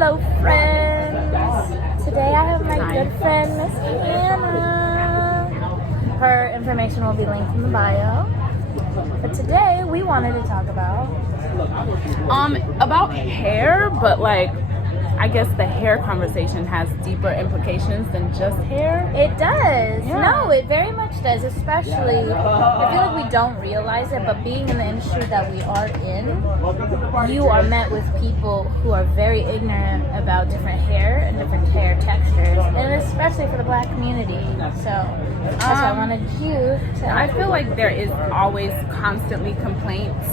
Hello, friends. Today I have my good friend, Miss Anna. Her information will be linked in the bio. But today we wanted to talk about hair, but like I guess the hair conversation has deeper implications than just hair. it does. Yeah. No, it very much does. Especially, I feel like we don't realize it, but being in the industry that we are in, you are met with people who are very ignorant about different hair and different hair textures, and especially for the Black community. So that's why I wanted you to. I feel like there is always constantly complaints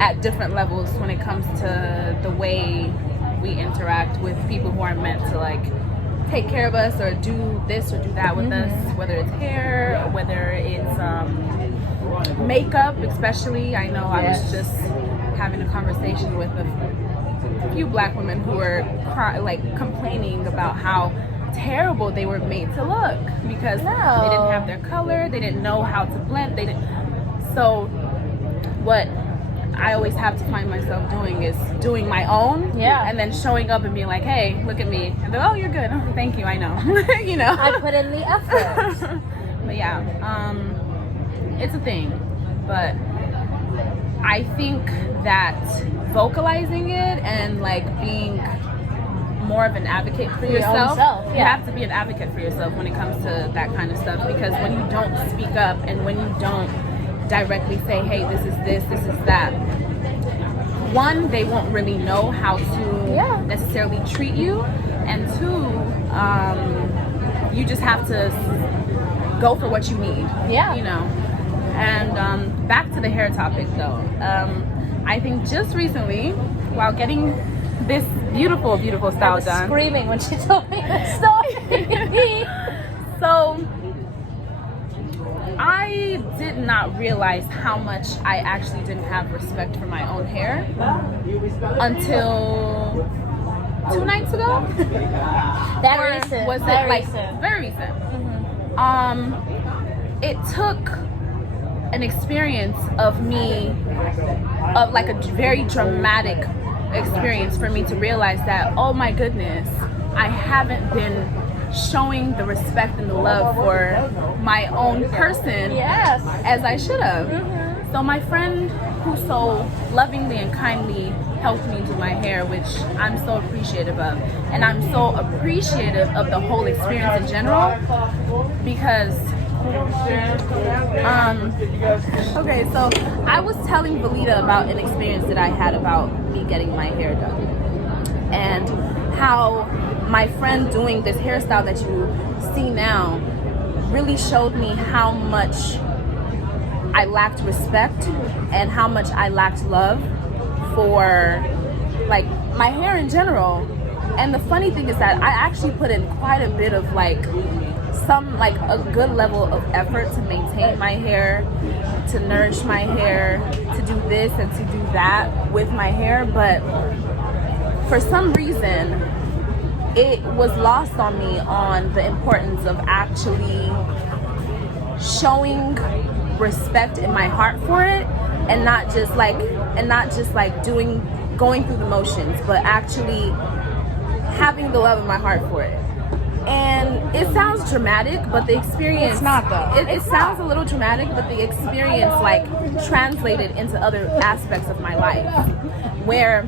at different levels when it comes to the way we interact with people who are meant to like take care of us or do this or do that with us, whether it's hair or whether it's makeup. Especially, I know I was just having a conversation with a few Black women who were complaining about how terrible they were made to look because they didn't have their color, they didn't know how to blend, so what I always have to find myself doing is doing my own, and then showing up and being like, hey, look at me, and they're, oh, you're good, oh, thank you, I know. You know, I put in the effort. But yeah, it's a thing, but I think that vocalizing it and like being more of an advocate for yourself. You have to be an advocate for yourself when it comes to that kind of stuff, because when you don't speak up and when you don't directly say, hey, this is that, one, they won't really know how to necessarily treat you, and two, you just have to go for what you need, you know. And back to the hair topic though, I think just recently, while getting this beautiful style done, Screaming when she told me the story. So I did not realize how much I actually didn't have respect for my own hair until 2 nights ago. Very recent. Was very it like recent. very recent? It took an experience of me, of like a very dramatic experience for me to realize that, oh my goodness, I haven't been showing the respect and the love for my own person as I should have. So my friend who so lovingly and kindly helped me do my hair, which I'm so appreciative of, and I'm so appreciative of the whole experience in general, because okay, so I was telling Valita about an experience that I had about me getting my hair done, and how my friend doing this hairstyle that you see now really showed me how much I lacked respect and how much I lacked love for like my hair in general. And the funny thing is that I actually put in quite a bit of like a good level of effort to maintain my hair, to nourish my hair, to do this and to do that with my hair, but for some reason it was lost on me on the importance of actually showing respect in my heart for it, and not just like going through the motions, but actually having the love in my heart for it. And it sounds dramatic, but the experience, it's not though. It sounds a little dramatic, but the experience like translated into other aspects of my life, where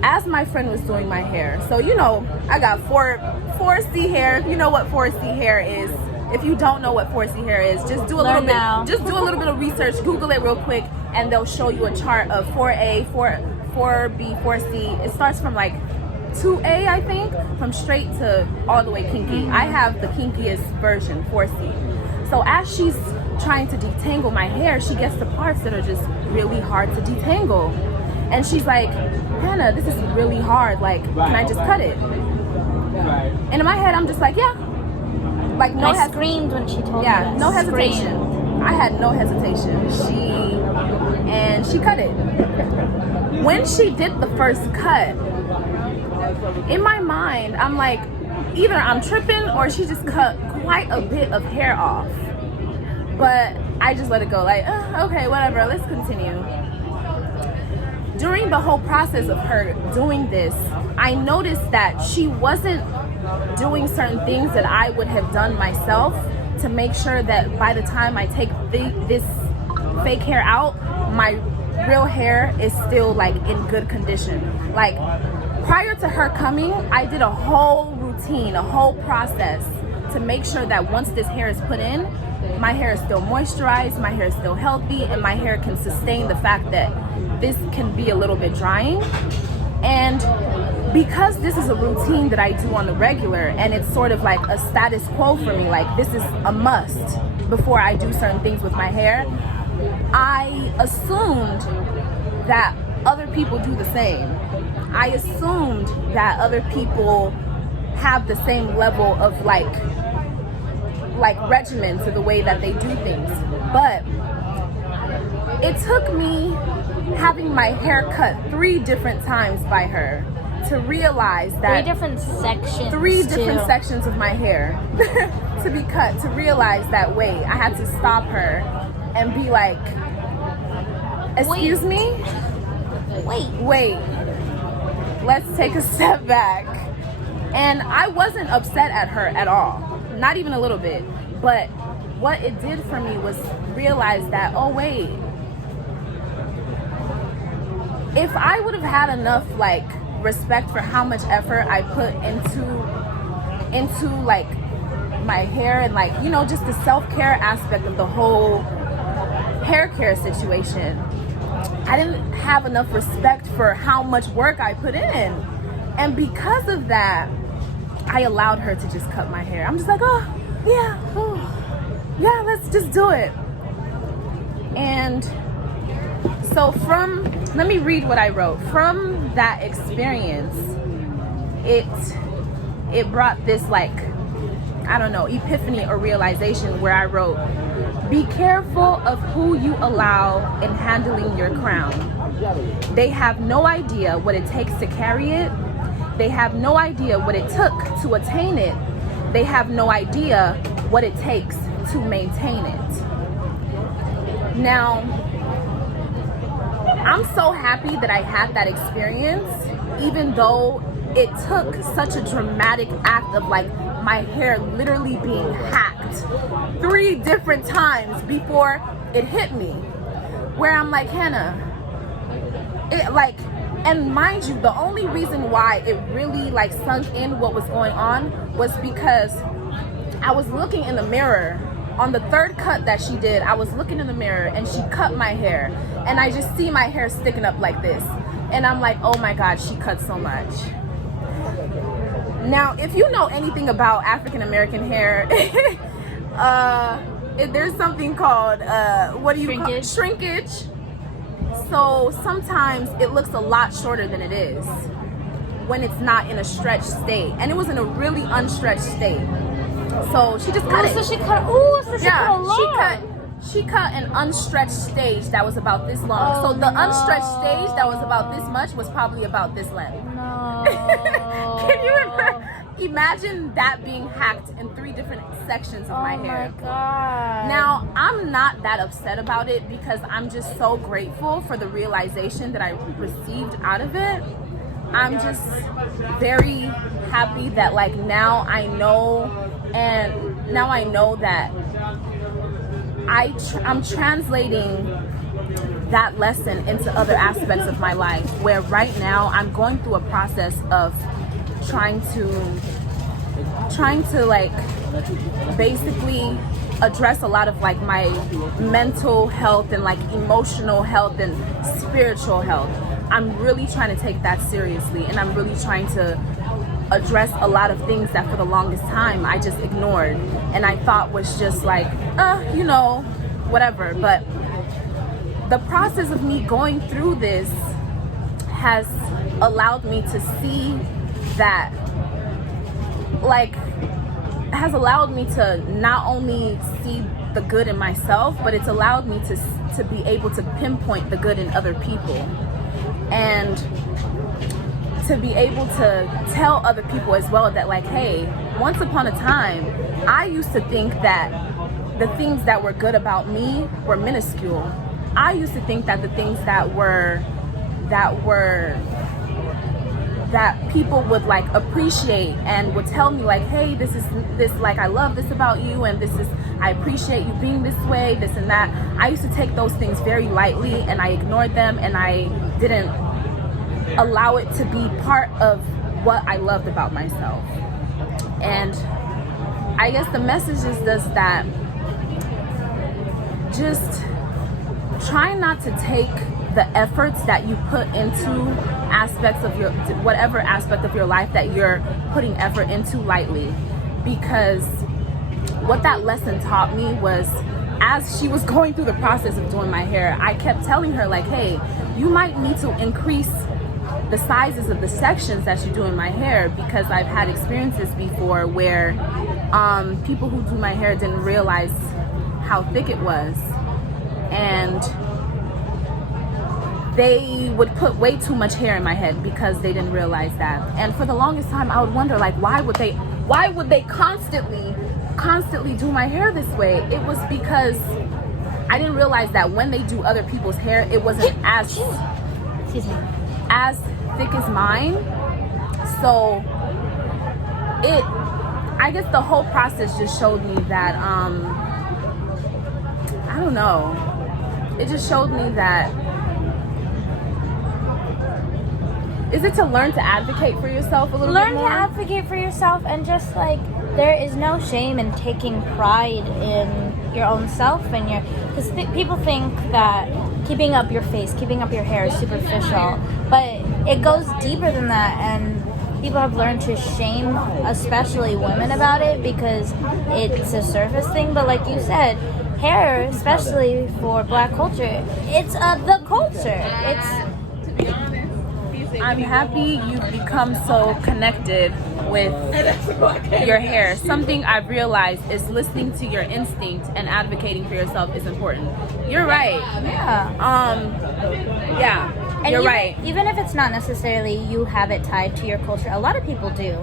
as my friend was doing my hair, so you know, I got 4C hair. You know what 4C hair is. If you don't know what 4C hair is, just do a little bit of research, Google it real quick, and they'll show you a chart of 4A, 4B, 4C. It starts from like 2A, I think, from straight to all the way kinky. I have the kinkiest version, 4C. So as she's trying to detangle my hair, she gets to parts that are just really hard to detangle. And she's like, Hannah, this is really hard. Like, can I just cut it? And in my head, I'm just like, yeah. Like, no. I screamed when she told me that. No hesitation. I had no hesitation. She cut it. When she did the first cut, in my mind, I'm like, either I'm tripping or she just cut quite a bit of hair off. But I just let it go, like, okay, whatever, let's continue. during the whole process of her doing this, I noticed that she wasn't doing certain things that I would have done myself to make sure that by the time I take this fake hair out, my real hair is still like in good condition. Like prior to her coming, I did a whole routine, a whole process to make sure that once this hair is put in, my hair is still moisturized, my hair is still healthy, and my hair can sustain the fact that this can be a little bit drying. And because this is a routine that I do on the regular, and it's sort of like a status quo for me, like this is a must before I do certain things with my hair, I assumed that other people do the same. I assumed that other people have the same level of like regimen to the way that they do things. But it took me having my hair cut 3 different times by her to realize that 3 different sections. 3 different sections of my hair to be cut, to realize that wait, I had to stop her and be like, excuse me? Wait. Let's take a step back. And I wasn't upset at her at all. Not even a little bit. But what it did for me was realize that, oh wait, if I would have had enough like respect for how much effort I put into like my hair and like, you know, just the self-care aspect of the whole hair care situation, I didn't have enough respect for how much work I put in. And because of that, I allowed her to just cut my hair. I'm just like, yeah, let's just do it. And so let me read what I wrote. From that experience, it brought this like, I don't know, epiphany or realization where I wrote, be careful of who you allow in handling your crown. They have no idea what it takes to carry it. They have no idea what it took to attain it. They have no idea what it takes to maintain it. Now, I'm so happy that I had that experience, even though it took such a dramatic act of like my hair literally being hacked 3 different times before it hit me. Where I'm like, Hannah, it like, and mind you, the only reason why it really like sunk in what was going on was because I was looking in the mirror. On the 3rd cut that she did, I was looking in the mirror and she cut my hair, and I just see my hair sticking up like this, and I'm like, oh my God, she cut so much. Now, if you know anything about African American hair, there's something called shrinkage. So sometimes it looks a lot shorter than it is when it's not in a stretched state, and it was in a really unstretched state. So she just cut it. So she cut. She cut a lot. She cut an unstretched stage that was about this long. So the unstretched stage that was about this much was probably about this length. No. Can you imagine that being hacked in 3 different sections of my hair? Oh my God. Now, I'm not that upset about it because I'm just so grateful for the realization that I received out of it. I'm just very happy that like now I know that I'm translating that lesson into other aspects of my life, where right now I'm going through a process of trying to like basically address a lot of like my mental health and like emotional health and spiritual health. I'm really trying to take that seriously, and I'm really trying to address a lot of things that for the longest time I just ignored and I thought was just like, you know, whatever. But the process of me going through this has allowed me to see that, like, has allowed me to not only see the good in myself, but it's allowed me to be able to pinpoint the good in other people, and to be able to tell other people as well that, like, hey, once upon a time, I used to think that the things that were good about me were minuscule. I used to think that the things that were that people would like appreciate and would tell me like, hey, this like, I love this about you, and I appreciate you being this way, this and that. I used to take those things very lightly, and I ignored them, and I didn't allow it to be part of what I loved about myself. And I guess the message is just that, just try not to take the efforts that you put into aspects of your, whatever aspect of your life that you're putting effort into, lightly. Because what that lesson taught me was, as she was going through the process of doing my hair, I kept telling her like, hey, you might need to increase the sizes of the sections that you do in my hair, because I've had experiences before where people who do my hair didn't realize how thick it was, and they would put way too much hair in my head because they didn't realize that. And for the longest time, I would wonder like, why would they constantly do my hair this way? It was because I didn't realize that when they do other people's hair, it wasn't as thick as mine. So I guess the whole process just showed me that I don't know, it just showed me that, is it to learn to advocate for yourself a little bit more? Learn to advocate for yourself, and just like, there is no shame in taking pride in your own self, and because people think that keeping up your face, keeping up your hair is superficial, but it goes deeper than that, and people have learned to shame especially women about it because it's a surface thing. But like you said, hair, especially for Black culture, it's the culture. I'm happy you've become so connected with your hair. Something I've realized is listening to your instinct and advocating for yourself is important. You're right. Yeah. And you're right. Even if it's not necessarily you have it tied to your culture, a lot of people do.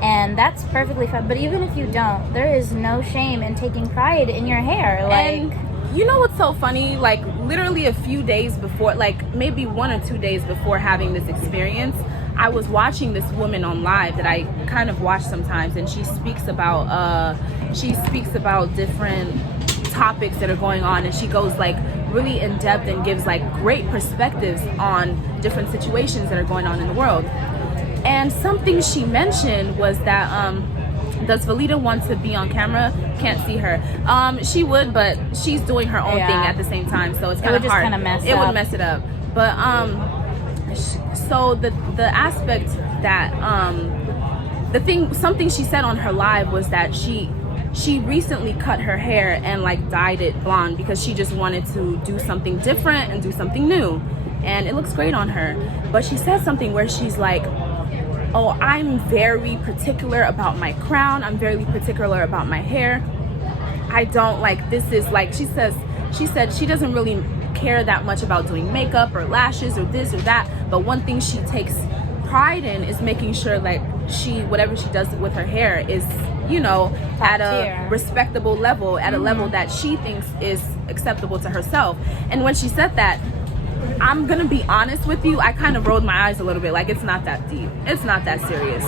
And that's perfectly fine. But even if you don't, there is no shame in taking pride in your hair. And you know what's so funny? Like, literally a few days before, like maybe 1 or 2 days before having this experience, I was watching this woman on live that I kind of watch sometimes, and she speaks about different topics that are going on, and she goes like really in depth and gives like great perspectives on different situations that are going on in the world. And something she mentioned was that does Valida want to be on camera? Can't see her. She would, but she's doing her own thing at the same time, so it's kind of hard. It would mess it up. But so the aspect that something she said on her live was that she recently cut her hair and like dyed it blonde because she just wanted to do something different and do something new, and it looks great on her. But she said something where she's like, oh, I'm very particular about my crown, I'm very particular about my hair. I don't like, this is like, she said she doesn't really care that much about doing makeup or lashes or this or that, but one thing she takes pride in is making sure like whatever she does with her hair is, you know, at a respectable level, at a level that she thinks is acceptable to herself. And when she said that, I'm gonna be honest with you, I kind of rolled my eyes a little bit, like, it's not that deep, it's not that serious.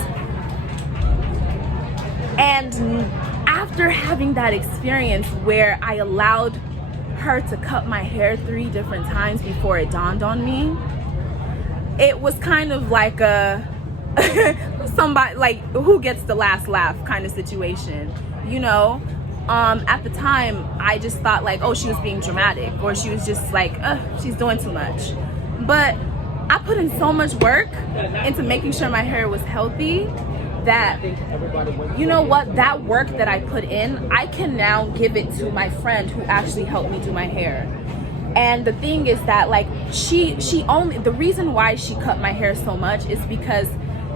And after having that experience where I allowed her to cut my hair 3 different times before it dawned on me, it was kind of like a somebody like who gets the last laugh kind of situation, you know. At the time I just thought like, oh, she was being dramatic, or she was just like, she's doing too much. But I put in so much work into making sure my hair was healthy that, you know what, that work that I put in, I can now give it to my friend who actually helped me do my hair. And the thing is that like the reason why she cut my hair so much is because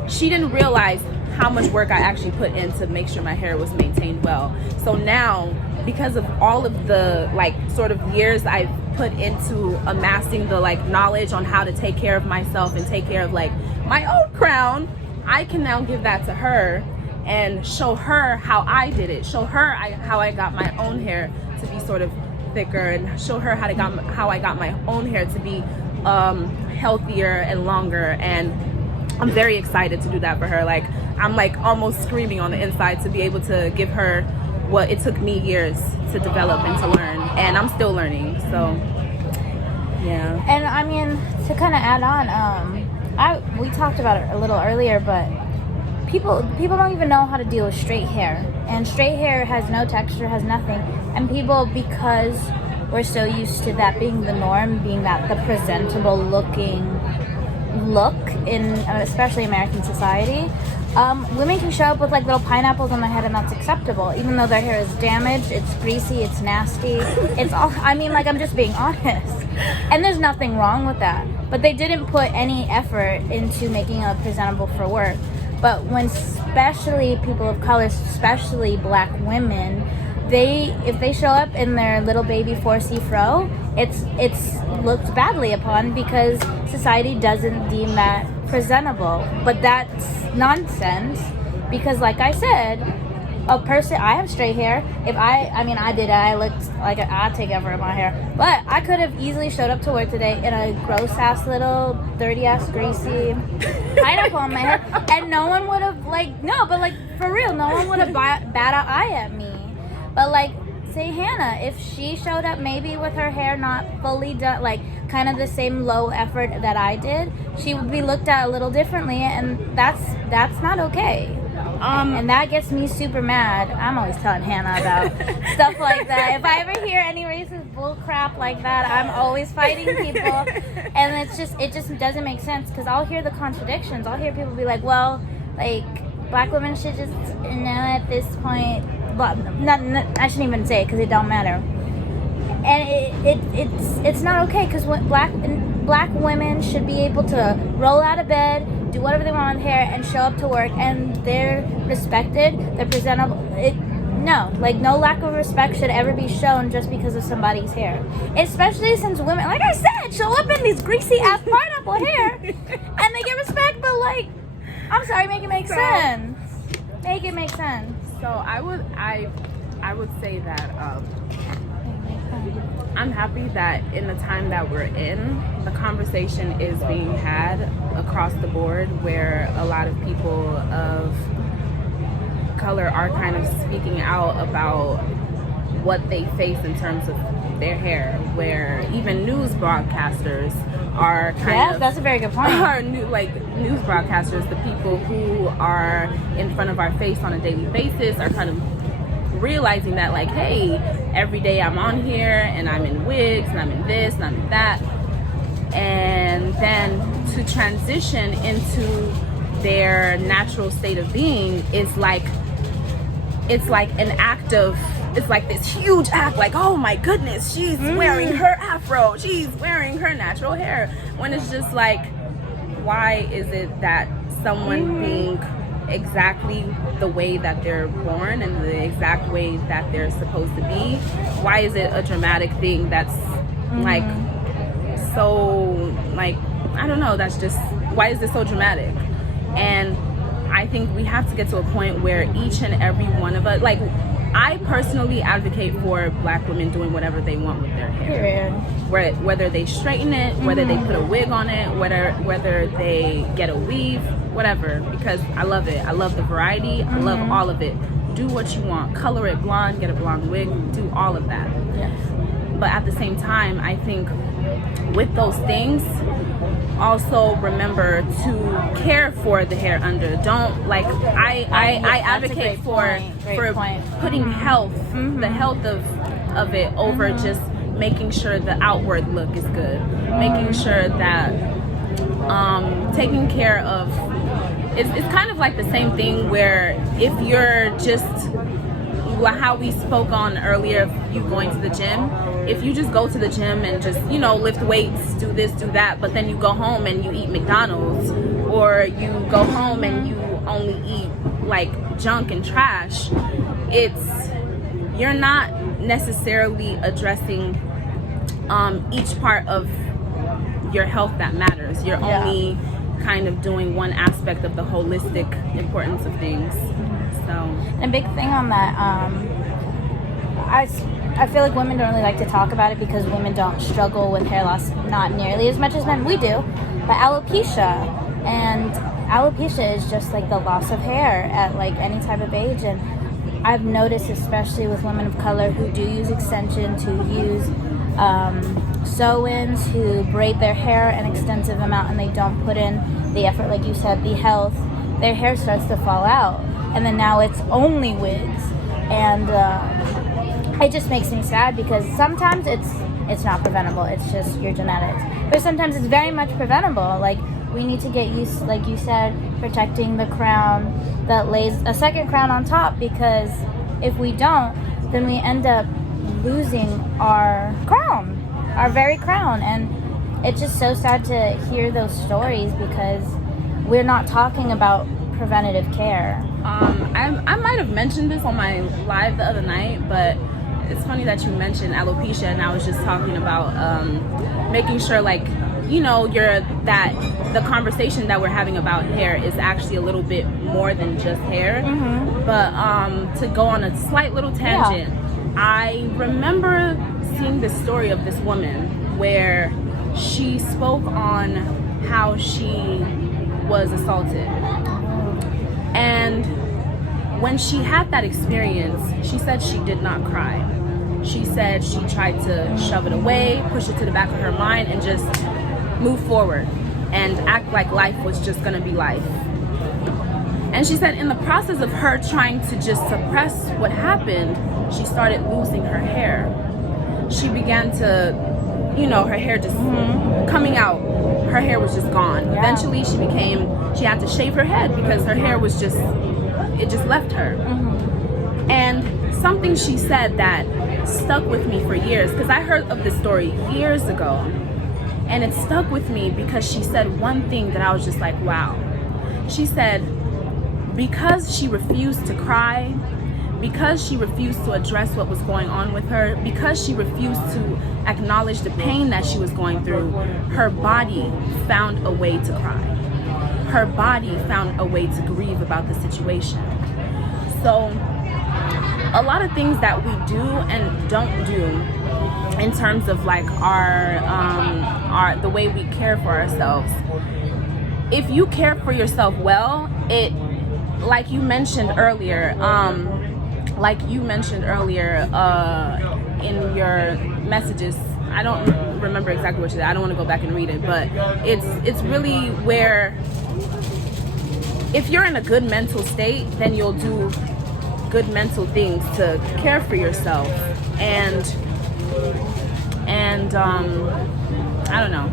she didn't realize how much work I actually put in to make sure my hair was maintained well. So now, because of all of the like sort of years I've put into amassing the like knowledge on how to take care of myself and take care of like my own crown, I can now give that to her and show her how I did it, show her how I got my own hair to be sort of thicker, and show her how I got my own hair to be healthier and longer, and I'm very excited to do that for her. Like, I'm like almost screaming on the inside to be able to give her what it took me years to develop and to learn, and I'm still learning. So yeah. And I mean, to kind of add on, we talked about it a little earlier, but people don't even know how to deal with straight hair, and straight hair has no texture, has nothing, and people, because we're so used to that being the norm, being that the presentable looking look in especially American society, women can show up with like little pineapples on their head and that's acceptable, even though their hair is damaged, it's greasy, it's nasty, it's all, I mean, like, I'm just being honest, and there's nothing wrong with that, but they didn't put any effort into making it presentable for work. But when especially people of color, especially black women, if they show up in their little baby 4C fro, it's looked badly upon because society doesn't deem that presentable. But that's nonsense, because like I said, I have straight hair. I looked like I take effort in my hair, but I could have easily showed up to work today in a gross ass little dirty ass greasy pineapple on my head, and no one would have for real, no one would have bat an eye at me. But like, say Hannah, if she showed up maybe with her hair not fully done, like kind of the same low effort that I did, she would be looked at a little differently, and that's not okay. And that gets me super mad. I'm always telling Hannah about stuff like that. If I ever hear any racist bull crap like that, I'm always fighting people. And it just doesn't make sense, because I'll hear the contradictions. I'll hear people be like, well, like, black women should just, at this point, I shouldn't even say it because it don't matter. And it's not okay, because black women should be able to roll out of bed, do whatever they want with hair, and show up to work, and they're respected, they're presentable. No lack of respect should ever be shown just because of somebody's hair, especially since women, like I said, show up in these greasy ass pineapple hair and they get respect. But like, I'm sorry, make it make sense. Make it make sense. So I would say that I'm happy that in the time that we're in, the conversation is being had across the board, where a lot of people of color are kind of speaking out about what they face in terms of their hair, where even news broadcasters are that's a very good point. Are news broadcasters, the people who are in front of our face on a daily basis, are kind of realizing that, like, hey, every day I'm on here and I'm in wigs and I'm in this and I'm in that, and then to transition into their natural state of being is like, it's like an act of, it's like this huge act, like, oh my goodness, she's wearing her afro, she's wearing her natural hair, when it's just like, why is it that someone being exactly the way that they're born and the exact way that they're supposed to be, why is it a dramatic thing that's like so, like, I don't know, that's just, why is it so dramatic? And I think we have to get to a point where each and every one of us, like, I personally advocate for black women doing whatever they want with their hair. Whether they straighten it, whether they put a wig on it, whether they get a weave, whatever, because I love it. I love the variety. I love all of it. Do what you want. Color it blonde, get a blonde wig, do all of that. Yes. But at the same time, I think with those things, also remember to care for the hair under. Don't, like, I advocate for putting health, the health of it over just making sure the outward look is good, making sure that taking care of, it's kind of like the same thing where if you're just, how we spoke on earlier, you going to the gym, if you just go to the gym and just, lift weights, do this, do that, but then you go home and you eat McDonald's, or you go home and you only eat like junk and trash, you're not necessarily addressing each part of your health that matters. You're only kind of doing one aspect of the holistic importance of things. So, and a big thing on that, I feel like women don't really like to talk about it because women don't struggle with hair loss not nearly as much as men. We do, but alopecia, and alopecia is just like the loss of hair at like any type of age. And I've noticed, especially with women of color who do use extensions, who use sew-ins, who braid their hair an extensive amount, and they don't put in the effort, like you said, the health, their hair starts to fall out, and then now it's only wigs. And it just makes me sad because sometimes it's not preventable, it's just your genetics, but sometimes it's very much preventable. Like, we need to get used, like you said, protecting the crown that lays a second crown on top, because if we don't, then we end up losing our crown, our very crown. And it's just so sad to hear those stories because we're not talking about preventative care. I might have mentioned this on my live the other night, but it's funny that you mentioned alopecia, and I was just talking about making sure, like, you know, the conversation that we're having about hair is actually a little bit more than just hair. But to go on a slight little tangent, I remember seeing this story of this woman where she spoke on how she was assaulted. And when she had that experience, she said she did not cry. She said she tried to shove it away, push it to the back of her mind, and just move forward and act like life was just gonna be life. And she said in the process of her trying to just suppress what happened, she started losing her hair. She began to, you know, her hair just coming out. Her hair was just gone. Yeah. Eventually she had to shave her head because her hair was just, it just left her. And something she said that stuck with me for years, because I heard of this story years ago, and it stuck with me because she said one thing that I was just like, wow. She said, because she refused to cry, because she refused to address what was going on with her, because she refused to acknowledge the pain that she was going through, her body found a way to cry. Her body found a way to grieve about the situation. So a lot of things that we do and don't do in terms of like our the way we care for ourselves. If you care for yourself well, it, like you mentioned earlier in your messages, I don't remember exactly what you said. I don't want to go back and read it, but it's really where if you're in a good mental state, then you'll do good mental things to care for yourself. And I don't know.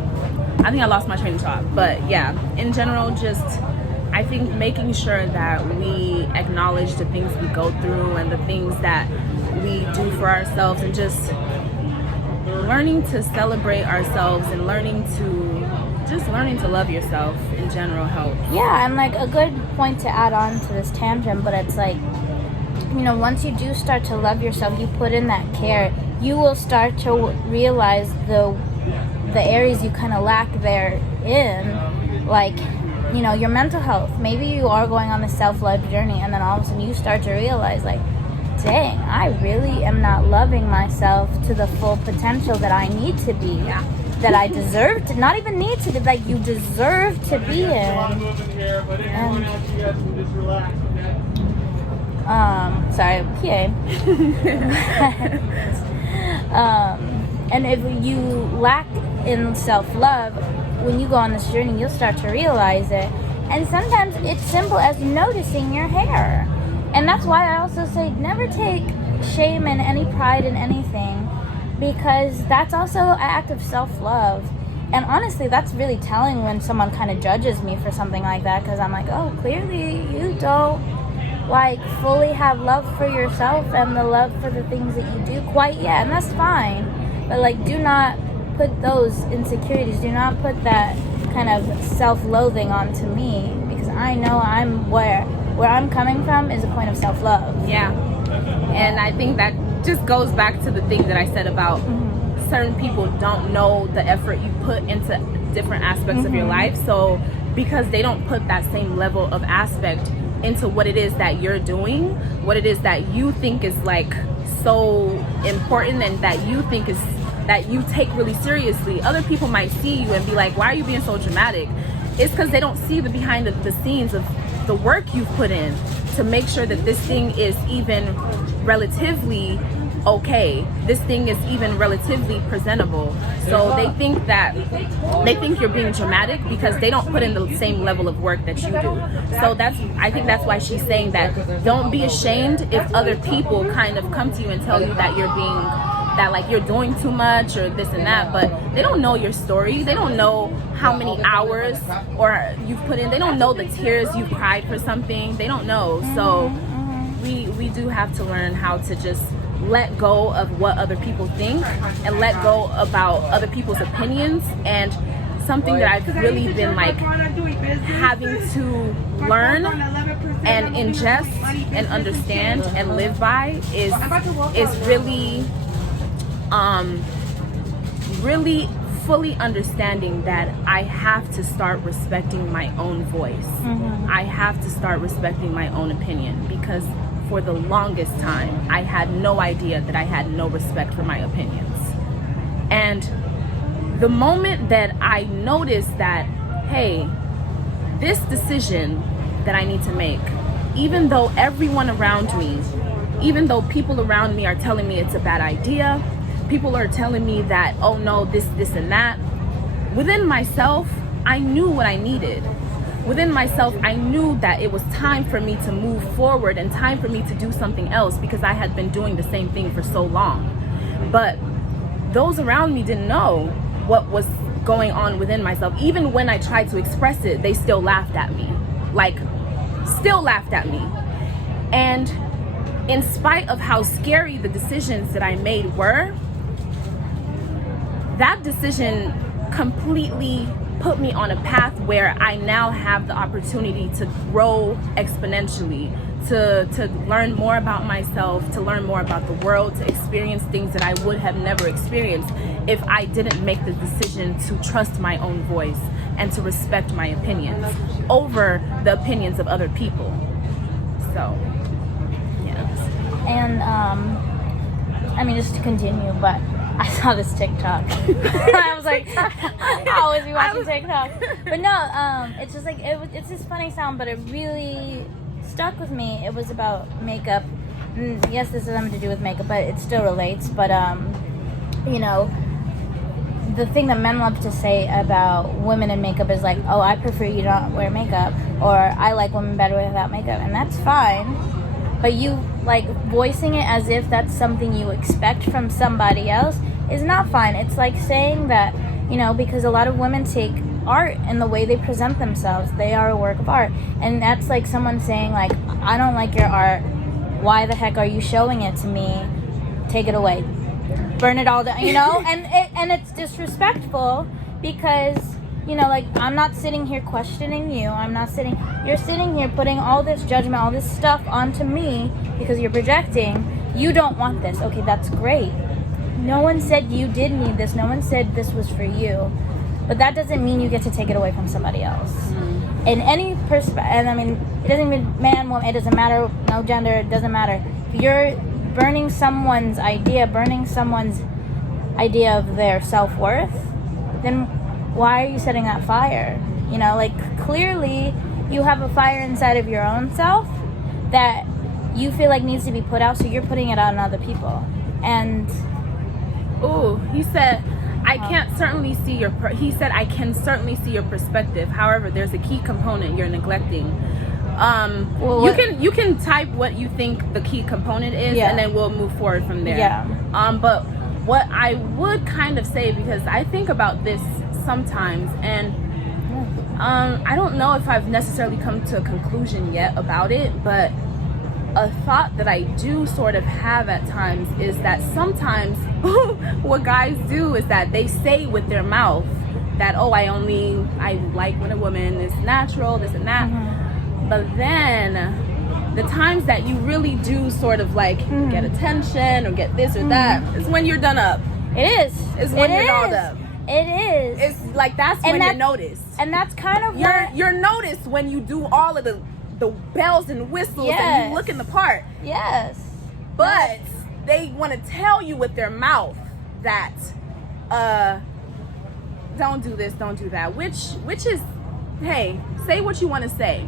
I think I lost my train of thought, but yeah, in general, just I think making sure that we acknowledge the things we go through and the things that we do for ourselves, and just learning to celebrate ourselves and learning to love yourself in general helps. Yeah, and like a good point to add on to this tangent, but it's like, you know, once you do start to love yourself, you put in that care, you will start to realize the areas you kind of lack therein, like, you know, your mental health. Maybe you are going on this self-love journey, and then all of a sudden you start to realize, like, dang, I really am not loving myself to the full potential that I need to be, that I deserve to, not even need to be, like, you deserve to be in. And, sorry, PA. And if you lack in self-love, when you go on this journey, you'll start to realize it. And sometimes it's simple as noticing your hair. And that's why I also say never take shame and any pride in anything, because that's also an act of self-love. And honestly, that's really telling when someone kind of judges me for something like that, because I'm like, oh, clearly you don't like fully have love for yourself and the love for the things that you do quite yet, and that's fine. But like, do not put those insecurities, do not put that kind of self-loathing onto me, because I know I'm where I'm coming from is a point of self-love. Yeah. And I think that just goes back to the thing that I said about certain people don't know the effort you put into different aspects of your life. So because they don't put that same level of aspect into what it is that you're doing, what it is that you think is like so important and that you think is that you take really seriously, other people might see you and be like, why are you being so dramatic? It's because they don't see the behind the scenes of the work you've put in to make sure that this thing is even relatively okay. This thing is even relatively presentable. So they think you're being dramatic because they don't put in the same level of work that you do. So I think that's why she's saying that don't be ashamed if other people kind of come to you and tell you that you're doing too much or this and that, but they don't know your story. They don't know how many hours or you've put in. They don't know the tears you've cried for something. They don't know. So we do have to learn how to just let go of what other people think and let go about other people's opinions. And something that I've really been like having to learn and ingest and understand and live by is really fully understanding that I have to start respecting my own voice. I have to start respecting my own opinion, because for the longest time I had no idea that I had no respect for my opinions. And the moment that I noticed that, hey, this decision that I need to make, even though everyone around me, even though people around me are telling me it's a bad idea, people are telling me that, oh no, this and that, within myself, I knew what I needed. Within myself, I knew that it was time for me to move forward and time for me to do something else, because I had been doing the same thing for so long. But those around me didn't know what was going on within myself. Even when I tried to express it, they still laughed at me. And in spite of how scary the decisions that I made were, that decision completely put me on a path where I now have the opportunity to grow exponentially, to learn more about myself, to learn more about the world, to experience things that I would have never experienced if I didn't make the decision to trust my own voice and to respect my opinions over the opinions of other people. So, yeah. And I mean, just to continue, but I saw this TikTok. I was like, I always be watching TikTok. But no, it's just like, it's this funny sound, but it really stuck with me. It was about makeup. Yes, this has something to do with makeup, but it still relates. But, you know, the thing that men love to say about women in makeup is like, oh, I prefer you not wear makeup, or I like women better without makeup. And that's fine. But you, like, voicing it as if that's something you expect from somebody else is not fine. It's like saying that, you know, because a lot of women take art and the way they present themselves, they are a work of art. And that's like someone saying, like, I don't like your art. Why the heck are you showing it to me? Take it away. Burn it all down, you know? And it's disrespectful because, you know, like, I'm not sitting here questioning you. You're sitting here putting all this judgment, all this stuff onto me because you're projecting. You don't want this. Okay, that's great. No one said you did need this. No one said this was for you. But that doesn't mean you get to take it away from somebody else. In any perspective, and I mean, it doesn't mean man, woman, it doesn't matter, no gender, it doesn't matter. If you're burning someone's idea of their self-worth, then why are you setting that fire? You know, like, clearly you have a fire inside of your own self that you feel like needs to be put out, so you're putting it out on other people. And he said, I can certainly see your perspective. However, there's a key component you're neglecting. You can type what you think the key component is, and then we'll move forward from there. Yeah. But what I would kind of say, because I think about this sometimes, and I don't know if I've necessarily come to a conclusion yet about it, but a thought that I do sort of have at times is that sometimes what guys do is that they say with their mouth that, oh, I like when a woman is natural, this and that. But then the times that you really do sort of like get attention or get this or that is when you're done up. It is. It's when you're dolled up. It is. It's like that's when you're noticed. And that's kind of you're noticed when you do all of the bells and whistles and you look in the part. Yes. But they want to tell you with their mouth that don't do this, don't do that, which is, hey, say what you want to say,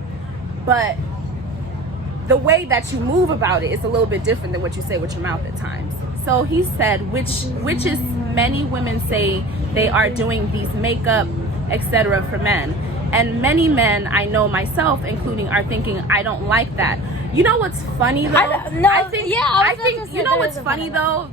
but the way that you move about it is a little bit different than what you say with your mouth at times. So he said, which is many women say they are doing these makeup, etc. for men. And many men, I know myself including, are thinking, I don't like that. You know what's funny though? I think you know what's funny though?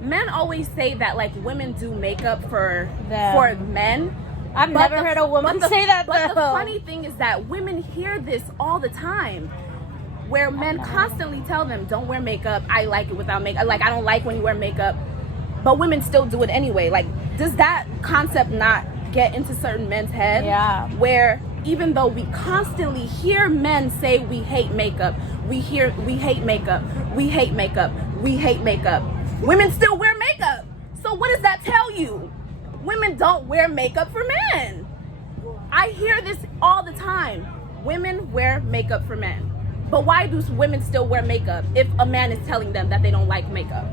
Men always say that like women do makeup for men. I've never heard a woman say that though. But the funny thing is that women hear this all the time, where men constantly tell them, don't wear makeup, I like it without makeup, like I don't like when you wear makeup, but women still do it anyway. Like, does that concept not get into certain men's head? Yeah. Where even though we constantly hear men say we hate makeup, we hate makeup, we hate makeup, we hate makeup, women still wear makeup. So what does that tell you? Women don't wear makeup for men. I hear this all the time. Women wear makeup for men. But why do women still wear makeup if a man is telling them that they don't like makeup?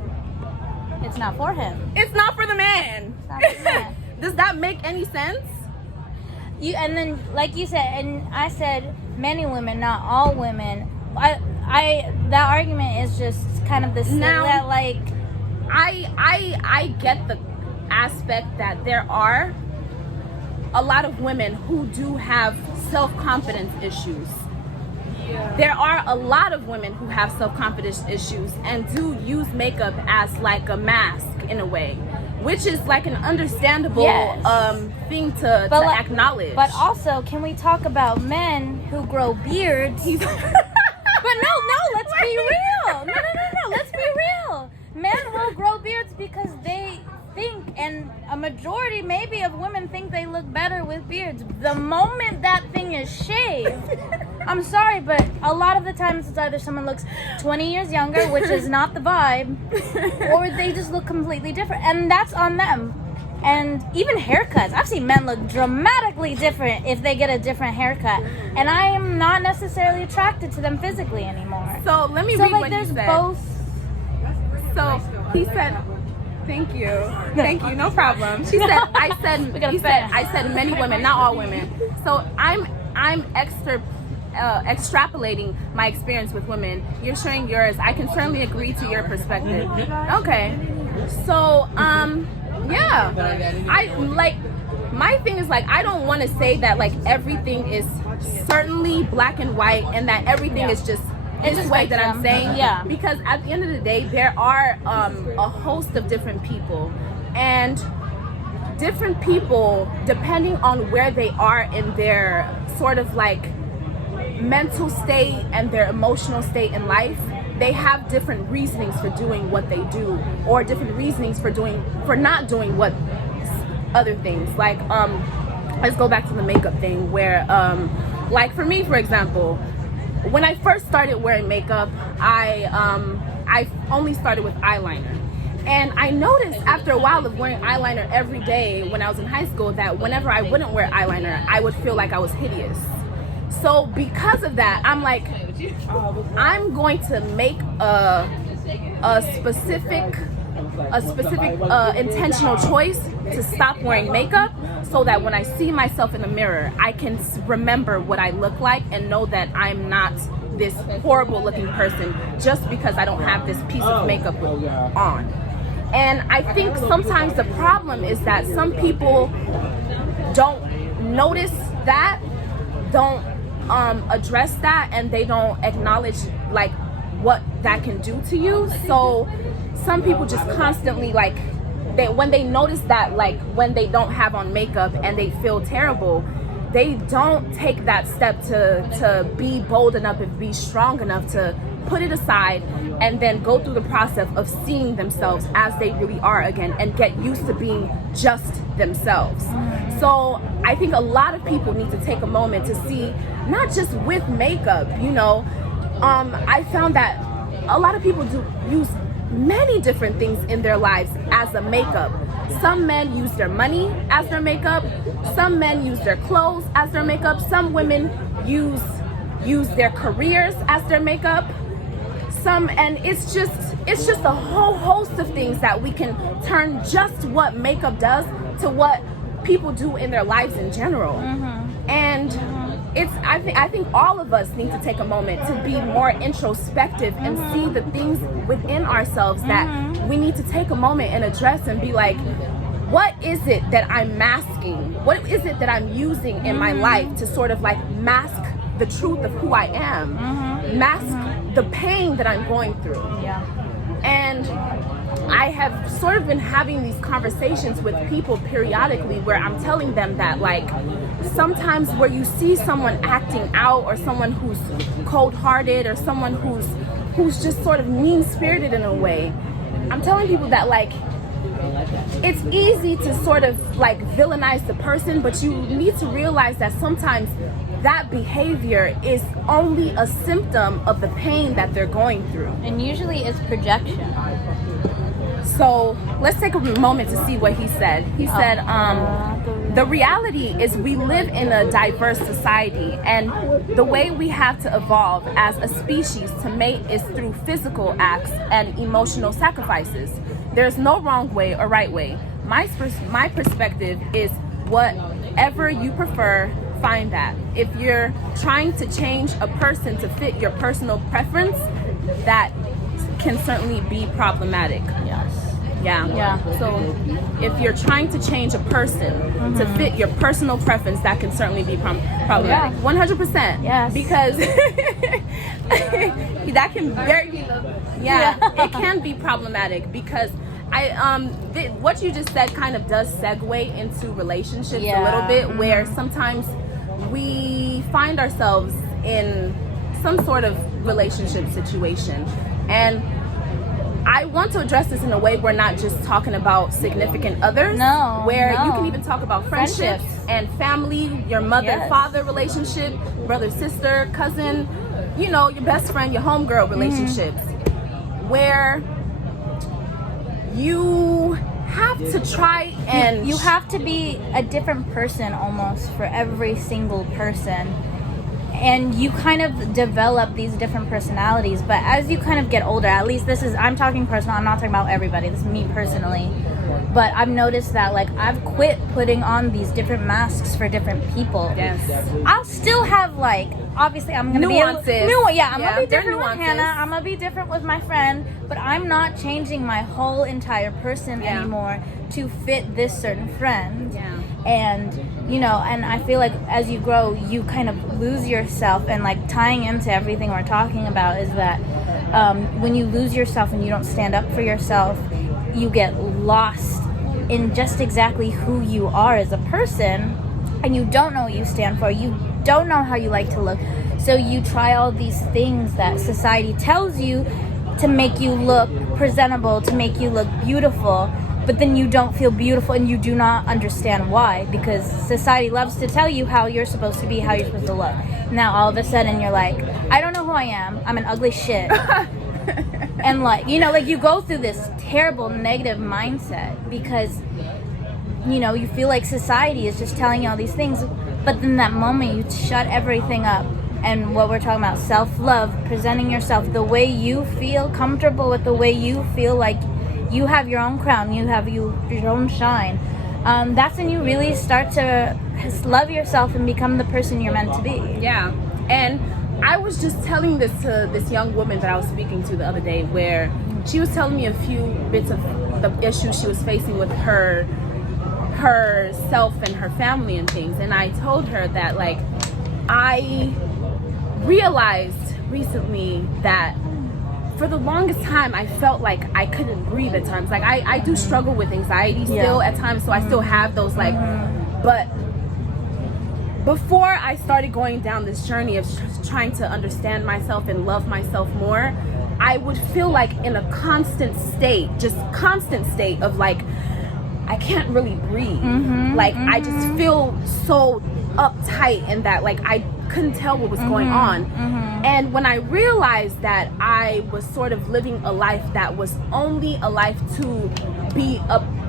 It's not for him. It's not for the man. It's not for the man. Does that make any sense? And then, like you said, and I said many women, not all women. That argument is just kind of this now, that like. I get the aspect that there are a lot of women who do have self-confidence issues. There are a lot of women who have self-confidence issues and do use makeup as like a mask in a way, which is like an understandable thing to acknowledge. But also, can we talk about men who grow beards? But no, let's be real. No, let's be real. Men will grow beards because they think, and a majority maybe of women think they look better with beards. The moment that thing is shaved, I'm sorry, but a lot of the times it's either someone looks 20 years younger, which is not the vibe, or they just look completely different, and that's on them. And even haircuts, I've seen men look dramatically different if they get a different haircut, and I am not necessarily attracted to them physically anymore. So let me read what he said. Both. So he said, thank you, no problem. She said, I said many women, not all women. So I'm extrapolating my experience with women. You're sharing yours. I can certainly agree to your perspective. Okay. So yeah, I like, my thing is like, I don't want to say that like everything is certainly black and white and that everything is just this way that I'm saying. Yeah. Because at the end of the day, there are a host of different people, and different people, depending on where they are in their sort of like mental state and their emotional state in life, they have different reasonings for doing what they do, or different reasonings for not doing what other things. Like let's go back to the makeup thing, where like for me, for example, when I first started wearing makeup, I only started with eyeliner. And I noticed after a while of wearing eyeliner every day when I was in high school that whenever I wouldn't wear eyeliner, I would feel like I was hideous. So because of that, I'm like, I'm going to make a specific intentional choice to stop wearing makeup, so that when I see myself in the mirror, I can remember what I look like and know that I'm not this horrible looking person just because I don't have this piece of makeup on. And I think sometimes the problem is that some people don't notice that, don't address that, and they don't acknowledge like what that can do to you. So some people just constantly like, when they notice that, like when they don't have on makeup and they feel terrible, they don't take that step to be bold enough and be strong enough to put it aside and then go through the process of seeing themselves as they really are again and get used to being just themselves. So I think a lot of people need to take a moment to see, not just with makeup, you know, I found that a lot of people do use many different things in their lives as a makeup. Some men use their money as their makeup. Some men use their clothes as their makeup. Some women use their careers as their makeup. And it's it's just a whole host of things that we can turn just what makeup does to what people do in their lives in general. And I think all of us need to take a moment to be more introspective and see the things within ourselves that we need to take a moment and address and be like, what is it that I'm masking? What is it that I'm using in my life to sort of like mask the truth of who I am, mask the pain that I'm going through? Yeah. And I have sort of been having these conversations with people periodically where I'm telling them that, like, sometimes where you see someone acting out, or someone who's cold-hearted, or someone who's just sort of mean-spirited in a way, I'm telling people that, like, it's easy to sort of like villainize the person, but you need to realize that sometimes that behavior is only a symptom of the pain that they're going through. And usually it's projection. So let's take a moment to see what he said. He said, the reality is we live in a diverse society, and the way we have to evolve as a species to mate is through physical acts and emotional sacrifices. There's no wrong way or right way. My perspective is whatever you prefer, find that. If you're trying to change a person to fit your personal preference, that can certainly be problematic. Yes. Yeah. So if you're trying to change a person to fit your personal preference, that can certainly be problematic. 100%. Yes. Because that can it can be problematic, because what you just said kind of does segue into relationships a little bit, where sometimes we find ourselves in some sort of relationship situation, and I want to address this in a way where not just talking about significant others, you can even talk about friendships and family, your mother-father relationship, brother-sister, cousin, your best friend, your homegirl relationships, where you have to try and... You have to be a different person almost for every single person. And you kind of develop these different personalities, but as you kind of get older, at least I'm talking personal, I'm not talking about everybody, this is me personally, but I've noticed that, like, I've quit putting on these different masks for different people. Yes. I'll still have, like, obviously I'm gonna nuances. I'm gonna be different with Hannah, I'm gonna be different with my friend, but I'm not changing my whole entire person anymore to fit this certain friend. And and I feel like as you grow, you kind of lose yourself. And like tying into everything we're talking about is that when you lose yourself and you don't stand up for yourself, you get lost in just exactly who you are as a person, and you don't know what you stand for, you don't know how you like to look, so you try all these things that society tells you to make you look presentable, to make you look beautiful, but then you don't feel beautiful and you do not understand why, because society loves to tell you how you're supposed to be, how you're supposed to look. Now all of a sudden you're like, I don't know who I am, I'm an ugly shit. And like you go through this terrible negative mindset because you feel like society is just telling you all these things, but then that moment you shut everything up. And what we're talking about, self-love, presenting yourself the way you feel comfortable with, the way you feel like you have your own crown, you have your own shine. That's when you really start to love yourself and become the person you're meant to be. Yeah. And I was just telling this to this young woman that I was speaking to the other day, where she was telling me a few bits of the issues she was facing with herself and her family and things. And I told her that, like, I realized recently that for the longest time I felt like I couldn't breathe at times. Like I do struggle with anxiety still at times, so I still have those but before I started going down this journey of trying to understand myself and love myself more, I would feel like in a constant state of like I can't really breathe. I just feel so uptight, and that like I couldn't tell what was going on. And when I realized that I was sort of living a life that was only a life to be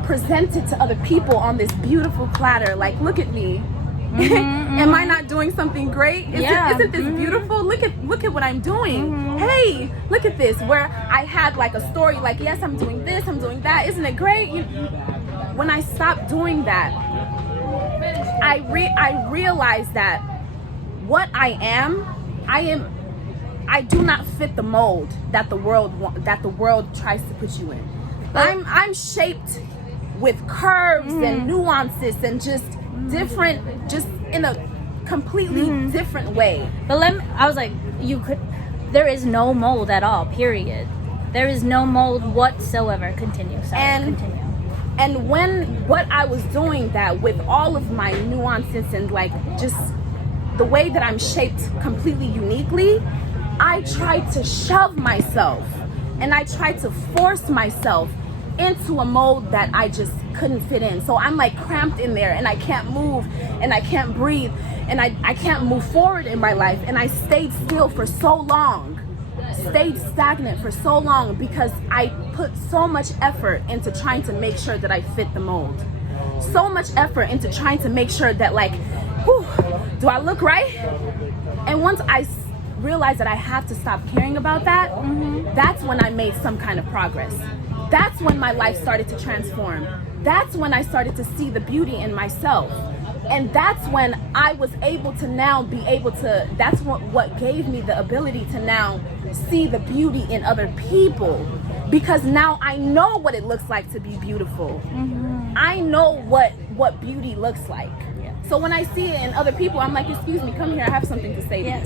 presented to other people on this beautiful platter, like, look at me. Am I not doing doing something great? Isn't this beautiful? Look at what I'm doing. Hey, look at this. Where I had like a story, like, yes, I'm doing this, I'm doing that. Isn't it great? When I stopped doing that, I realized that what I do not fit the mold that the world tries to put you in. I'm shaped with curves and nuances and just different, just in a completely different way. But I was like, there is no mold at all, period. There is no mold whatsoever. Continue. And what I was doing that with all of my nuances and like just the way that I'm shaped completely uniquely, I tried to shove myself and I tried to force myself into a mold that I just couldn't fit in. So I'm like cramped in there and I can't move and I can't breathe and I can't move forward in my life. And I stayed still for so long, stayed stagnant for so long because I put so much effort into trying to make sure that I fit the mold. So much effort into trying to make sure that like, whew, do I look right? And once I realized that I have to stop caring about that, that's when I made some kind of progress. That's when my life started to transform. That's when I started to see the beauty in myself. And that's when I was able to now be able to, that's what gave me the ability to now see the beauty in other people. Because now I know what it looks like to be beautiful. I know what beauty looks like. Yeah. So when I see it in other people, I'm like, excuse me, come here, I have something to say to you.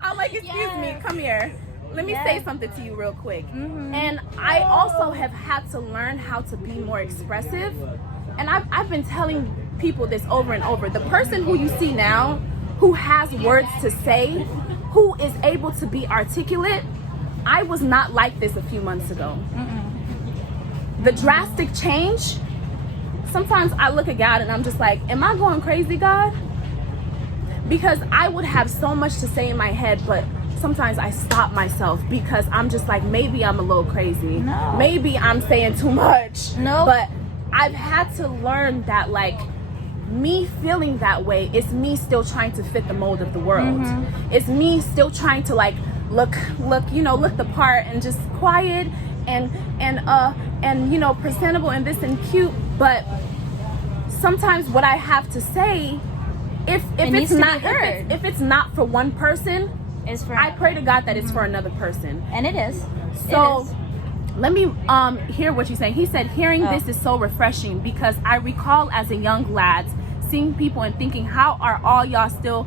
I'm like, excuse me, come here. Let me say something to you real quick. And I also have had to learn how to be more expressive. And I've been telling people this over and over. The person who you see now, who has words to say, who is able to be articulate, I was not like this a few months ago. The drastic change, sometimes I look at God and I'm just like, am I going crazy, God? Because I would have so much to say in my head, but sometimes I stop myself because I'm just like, maybe I'm a little crazy. No. Maybe I'm saying too much. No. But I've had to learn that like me feeling that way is me still trying to fit the mold of the world. It's me still trying to like look the part and just quiet and presentable and this and cute. But sometimes what I have to say, if it's not for one person, I pray to God that it's for another person. And it is. So let me hear what you're saying. He said, hearing this is so refreshing because I recall as a young lad seeing people and thinking, how are all y'all still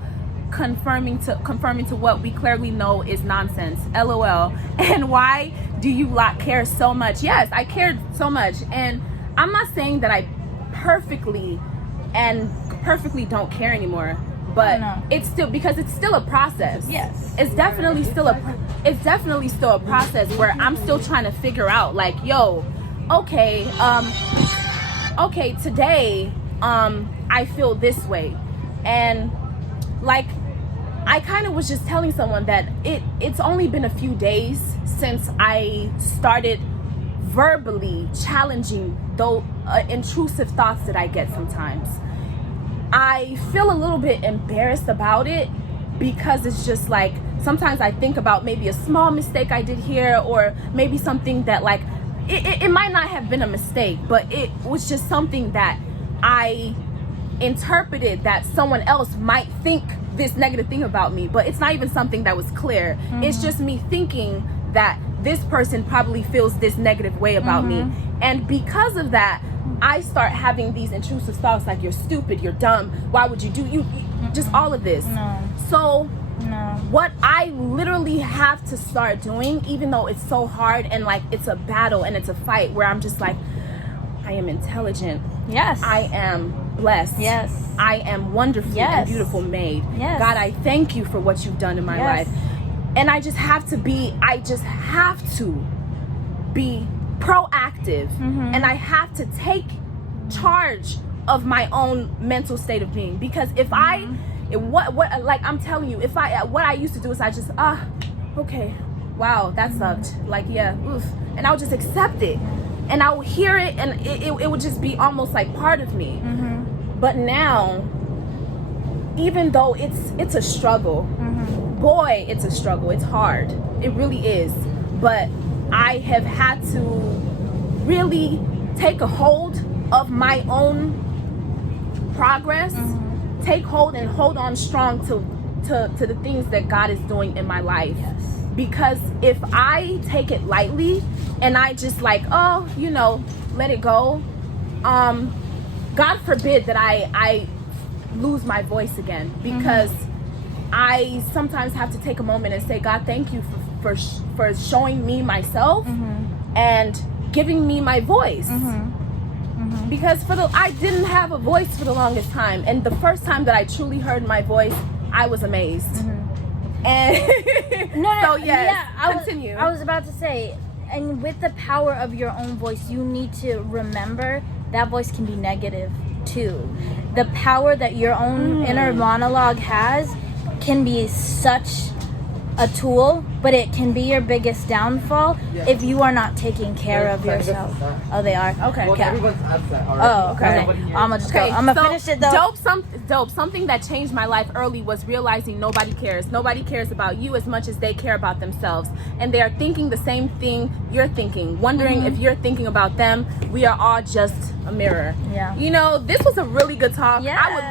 confirming to what we clearly know is nonsense? LOL. And why do you lot care so much? Yes, I cared so much. And I'm not saying that I perfectly don't care anymore. But it's still, because it's still a process. Yes. It's definitely still a process where I'm still trying to figure out like, yo, okay, today, I feel this way. And like, I kind of was just telling someone that it's only been a few days since I started verbally challenging those intrusive thoughts that I get sometimes. I feel a little bit embarrassed about it because it's just like sometimes I think about maybe a small mistake I did here, or maybe something that like it might not have been a mistake, but it was just something that I interpreted that someone else might think this negative thing about me, but it's not even something that was clear. It's just me thinking that this person probably feels this negative way about me, and because of that I start having these intrusive thoughts like, you're stupid, you're dumb, why would you do you just all of this. So what I literally have to start doing, even though it's so hard and like it's a battle and it's a fight, where I'm just like, I am intelligent, yes, I am blessed, yes, I am wonderfully and beautiful made, yes, God, I thank you for what you've done in my life. And I just have to be proactive, and I have to take charge of my own mental state of being, because if what like I'm telling you, what I used to do is I just okay, wow, that sucked, like, yeah, oof, and I would just accept it, and I would hear it, and it would just be almost like part of me. But now even though it's a struggle, boy, it's a struggle. It's hard. It really is. But I have had to really take a hold of my own progress, take hold and hold on strong to the things that God is doing in my life. Yes. Because if I take it lightly and I just like, oh, you know, let it go, God forbid that I lose my voice again, because I sometimes have to take a moment and say, God, thank you for showing me myself and giving me my voice. Because I didn't have a voice for the longest time, and the first time that I truly heard my voice, I was amazed. And continue. I was about to say, and with the power of your own voice, you need to remember that voice can be negative too. The power that your own inner monologue has can be such a tool, but it can be your biggest downfall if you are not taking care of yourself. Oh, they are? Okay. Everyone's upset. Oh, okay. I'm gonna just go. I'm gonna finish it though. Dope. Something that changed my life early was realizing nobody cares. Nobody cares about you as much as they care about themselves. And they are thinking the same thing you're thinking, wondering if you're thinking about them. We are all just a mirror. Yeah. You know, this was a really good talk. Yeah. I would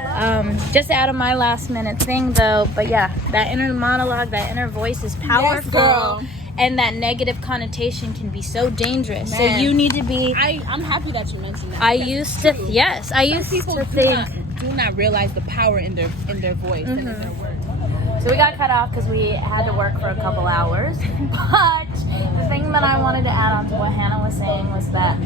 love just out of my last minute thing though, but yeah, that inner monologue, that inner voice is powerful. girl. And that negative connotation can be so dangerous. Man. So you need to be. I'm happy that you mentioned that. I used to think. Do not realize the power in their voice and in their words. So we got cut off because we had to work for a couple hours. But the thing that I wanted to add on to what Hannah was saying was that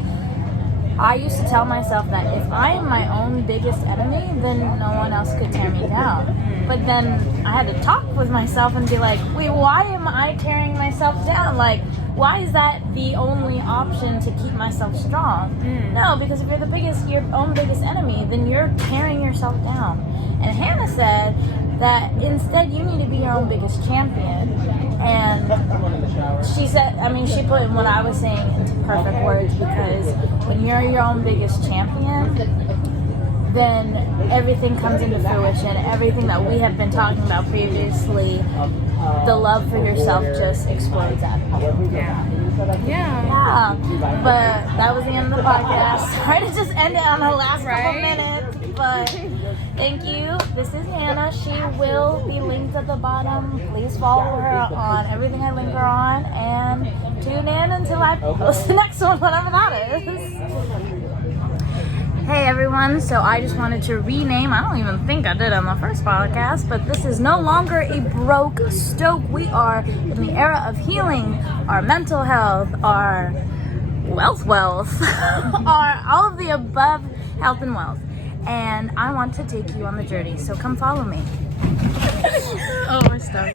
I used to tell myself that if I am my own biggest enemy, then no one else could tear me down. But then I had to talk with myself and be like, wait, why am I tearing myself down? Like, why is that the only option to keep myself strong? No, because if you're your own biggest enemy, then you're tearing yourself down. And Hannah said that instead you need to be your own biggest champion. And she said, she put what I was saying into perfect words, because when you're your own biggest champion, then everything comes into fruition. Everything that we have been talking about previously, the love for yourself just explodes out of you. Yeah. But that was the end of the podcast. Sorry to just end it on the last couple minutes, but thank you. This is Hannah. She will be linked at the bottom. Please follow her on everything I link her on, and tune in until I post the next one, whatever that is. Hey everyone, so I just wanted to rename, I don't even think I did on the first podcast, but this is no longer a broke Stoke. We are in the era of healing our mental health, our wealth, our all of the above health and wealth. And I want to take you on the journey, so come follow me.